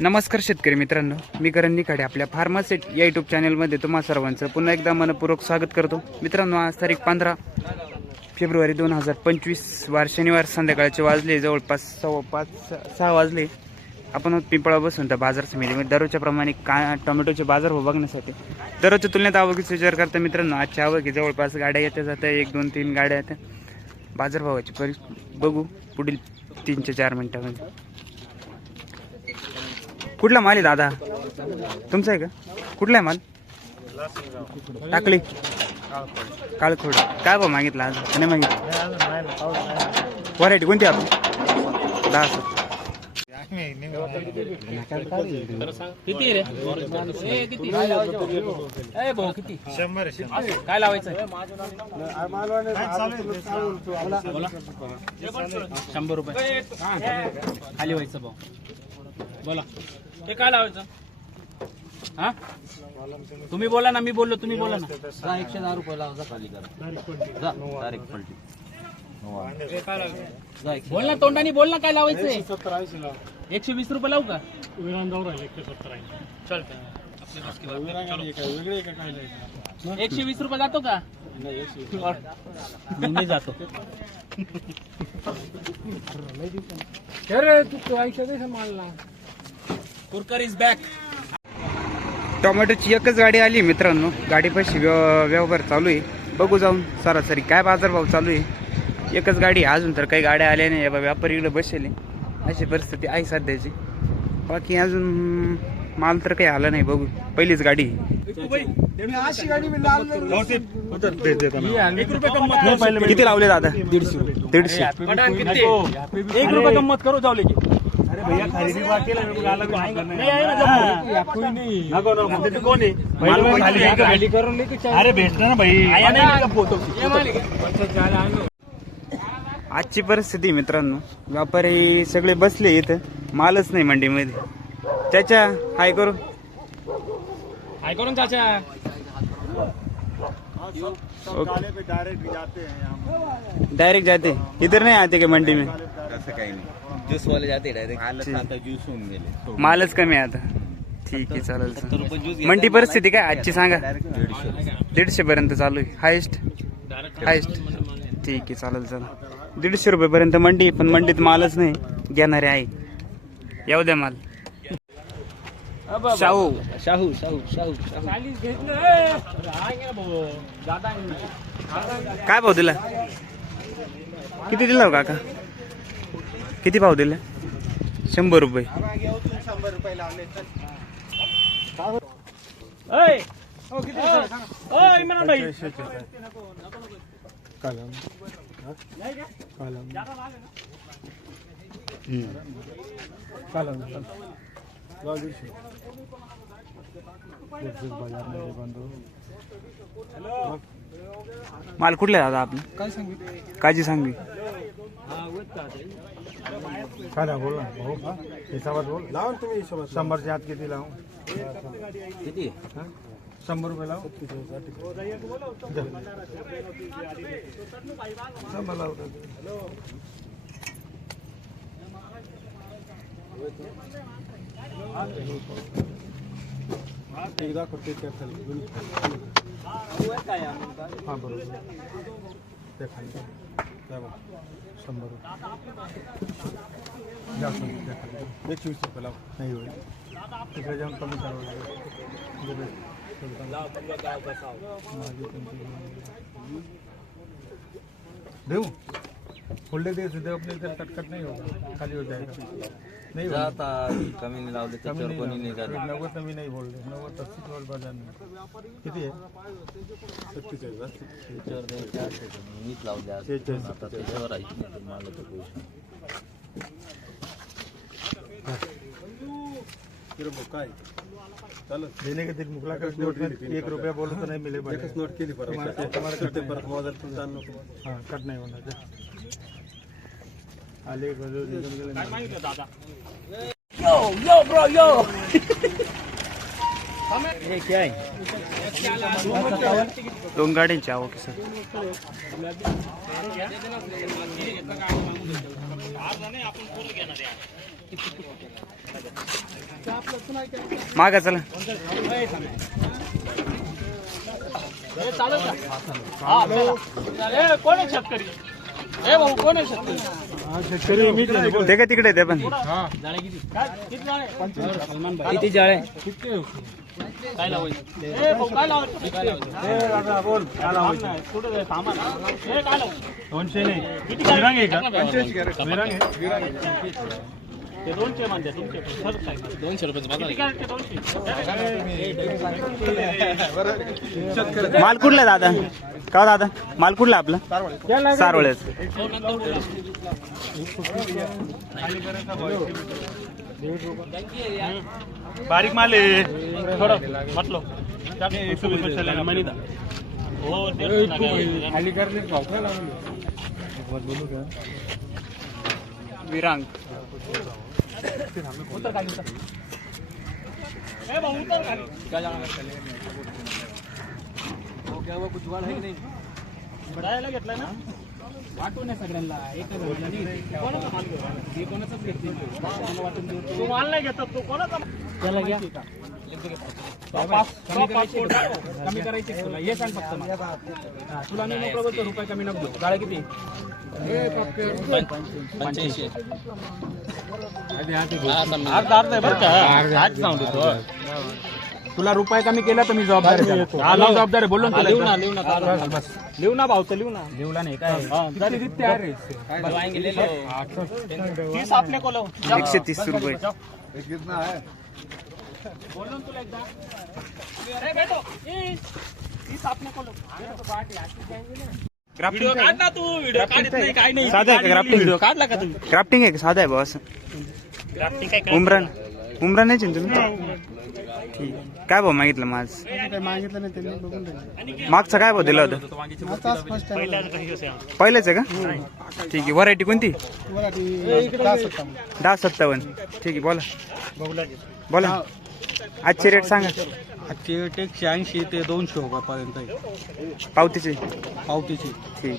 नमस्कार शेतकरी मित्रांनो, मी करण निखाडे आपल्या फार्मासेट या यूट्यूब चॅनलमध्ये तुम्हा सर्वांचं पुन्हा एकदा मनपूर्वक स्वागत करतो. मित्रांनो, आज तारीख 15 फेब्रुवारी 2025 वार शनिवार संध्याकाळचे वाजले जवळपास 5:15-6 वाजले. आपण पिंपळा बसून तर बाजार समितीमध्ये दररोजच्या प्रमाणे टोमॅटोचे बाजार बघण्यासाठी दररोजच्या तुलनेत आवकीचा विचार करता. मित्रांनो, आजच्या आवकी जवळपास गाड्या येत्या जात्या 1 2 3 गाड्या येत्या. बाजारभावाची बघू पुढील 3 ते 4 मिनिटांमध्ये. कुठला माल आहे दादा? तुमचा आहे का? कुठला आहे माल? टाकळी काळखोड. काय भाव मागितला आज? नाही मागितलं. व्हरायटी कोणती आपली? 10. किती रे? किती? ए भाऊ किती? 100. काय लावायचं? 100 रुपये खाली व्हायचं भाऊ. बोला, ते काय लावायचं? हा, तुम्ही बोला ना, मी बोललो, तुम्ही बोला ना. 110 रुपये लावा, खाली करा. डायरेक्ट पलटी बोल ना, तोंडाने बोल ना, काय लावायचंय? 120 रुपये लावू का? 120 रुपये जातो का? मी जातो. कुरकर इज बॅक. टोमॅटोची एकच गाडी आली मित्रांनो. गाडीपाशी व्यवहार चालू आहे. बघू जाऊन सरासरी काय बाजारभाव चालू आहे. एकच गाडी, अजून तर काही गाड्या आल्या नाही. व्यापारी इकडे बसले, अशी परिस्थिती आहे सध्याची. बाकी अजून माल तर काही आला नाही. बघू, पहिलीच गाडी. किती लावले दादा? 150. 1 रुपये गंमत करू जाऊ की. अरे भेटलं ना भाई. आजची परिस्थिती मित्रांनो, व्यापारी सगळे बसले इथं, मालच नाही मंडीमध्ये. त्याच्या हाय करून चाचा. डायरेक्ट जाते, इधर नहीं आते के मंडी में? असं काही नाही, ज्यूस वाले जाते डायरेक्ट. आता ज्यूस होऊन गेले, मालच कमी आता. ठीक आहे, चालेल. मंडी परिस्थिती काय आजची सांगा? 150 पर्यंत चालू आहे. हायेस्ट. ठीक आहे, चालेल. चला, 150 रुपये पर्यंत मंडी. पण मंडीत मालच नाही. घेणारे आहे, येऊ द्या माल. शाहू काय भाव दिला? किती दिला काका? किती भाव दिला? 100 रुपये. माल कुठला दादा आपलं? काजी सांगवी. काय बोल ना भाऊ, हिसाबात बोल. लावा ना तुम्ही हिशोबात. 100च्या आत किती लावू? किती? 100 रुपये लावू. 100 लावू. एकदा करते त्या खाली. हां बरोबर, त्या खाली 100 रुपये. जास्त 120 रुपये लाव. नाही होईल, तिकडे जाऊन कमी करावं. देऊ फुल्डे दे सुद्धा अपने इधर कटकट नहीं होगा, खाली हो जाएगा. नहीं जाता कमी नाही लावले त्याच्यावर कोणी नाही जात. 90 मी नाही बोलले. 90 80 रोज बाजार नाही. किती आहे? 47. त्याच्यावर द्यायचे असते तर मीच लावले असते. आता त्याच्यावर आहे मला तर पैसे. काय चलो देने के दिन मुकला कर नोट 1 रुपया बोलो तो नहीं मिले. नोट केली परत तुम्हाला करते परत मोबाईल पण जाण नको. हां, कट नाही होणार. आले गजो निघून गेले. काय मागितलं दादा? यो ब्रो यो. हे काय 2 गाड्यांची आवक सर. मागा चला. कोण आहे शेतकरी? ए भाऊ कोण आहे शेतकरी? ते का तिकडे ते पण जाळे किती? किती जाळे? किती जाळे? काय लावायचं? ए भाऊ काय लावायचं? काय लावायचं? बोल काय लावायचं? कुठं जाय सामान? ए काय लावायचं? 200 नाही किती विरांग आहे का? 85 कॅरेट विरांग आहे. ते 200 म्हणते तुमचे. खरंच काय? 200 रुपये किती कॅरेट ते 200? माल कुठला दादा? का दादा माल कुठला आपला? सारोळ्याच. बारीक माल आहे थोडं म्हटलं 120 रुपये महिना. हो खाली करणे विरांग. उतर खाली उतर. ए भाऊ उतर खाली. काय जाणार हो क्या वो कुछ वाल है की नाही? जायला घेतलाय ना? वाटून आहे सगळ्यांना. एकच वाटलं नाही. कोणाचा माल घेऊ? हे कोणाचाच घेत नाही. मला वाटून देऊ. तू माल नाही घेतात तू कोणाचा? त्याला घ्या. कमी करायची तुला हे सांग फक्त मला. तुला मी मोकळं बोलतो रुपये कमी नको. गाळे किती? 85. तुला रुपये कमी केला तर मी जबाबदार आहे. जबाबदार आहे बोललो ना तुला. लिहू ना भाऊ तर लिहू ना. लिहूला नाही काय 30 आपने को लो. 130 रुपये. बोल ना तुला एकदा. अरे बेटो 30 आपने को लो. व्हिडिओ काढ ना तू. व्हिडिओ काढत नाही काय नाही. साधा आहे का ग्राफ्टिंग? व्हिडिओ काढला का तुम्ही? क्राफ्टिंग आहे का साधा आहे भाऊ असं? ग्राफ्टिंग काय उमरान उमरान नाही तुम्ही? ठीक. काय भाऊ मागितलं माझ? मागितलं नाही त्यांनी बघून द्या. मागचा काय भाऊ दिला होता? पहिलेच आहे का? ठीक आहे. व्हरायटी कोणती? 1057. ठीक आहे बोला बोला. आजचे रेट सांगा. आजची 180 ते 200 रुपयापर्यंत आहे पावतीचे. पावतीची. ठीक.